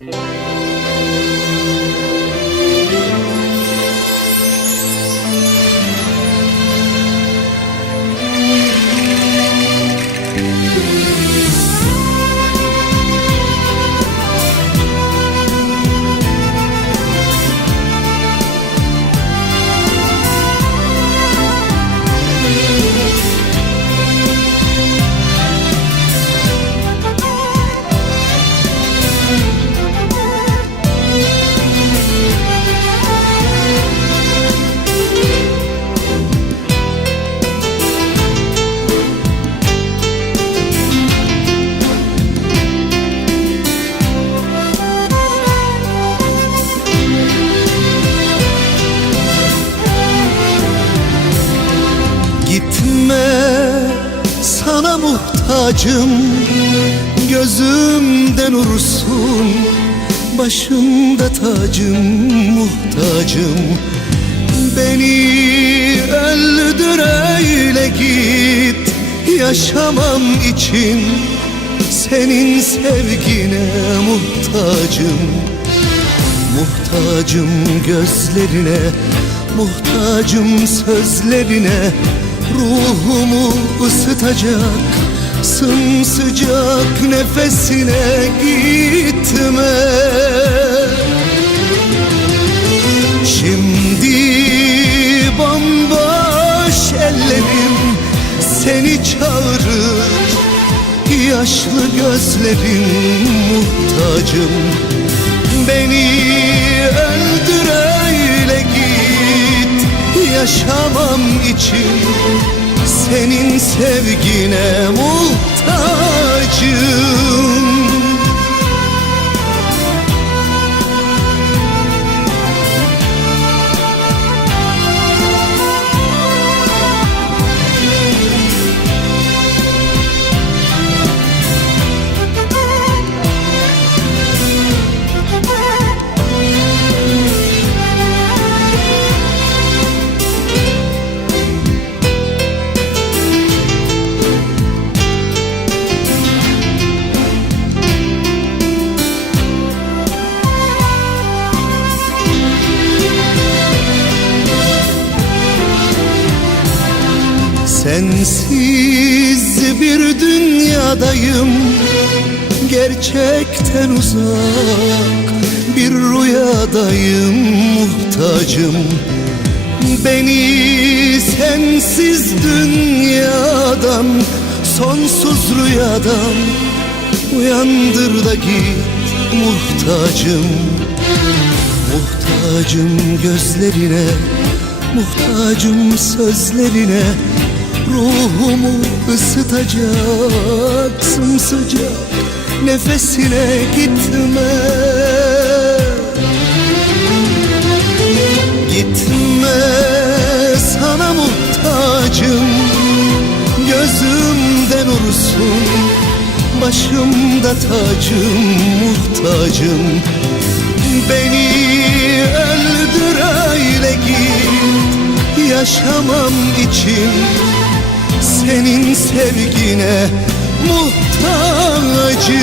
Gitme muhtacım Gözümden ursun Başımda tacım muhtacım. Beni öldür öyle git Yaşamam için Senin sevgine muhtacım. Muhtacım gözlerine Muhtacım sözlerine Ruhumu ısıtacak Sımsıcak nefesine gitme. Şimdi bomboş ellerim Seni çağırır. Yaşlı gözlerim muhtacım Yaşamam için Senin sevgine muhtacım Sensiz bir dünyadayım. Gerçekten uzak bir rüyadayım muhtacım. Beni sensiz dünyadan Sonsuz rüyadan Uyandır da git muhtacım. Muhtacım gözlerine Muhtacım sözlerine Ruhumu ısıtacak Sımsıcak. Nefesine gitme. Gitme sana muhtacım. Gözümden ursun Başımda tacım muhtacım. Beni öldür öyle git Yaşamam için Senin sevgine muhtacım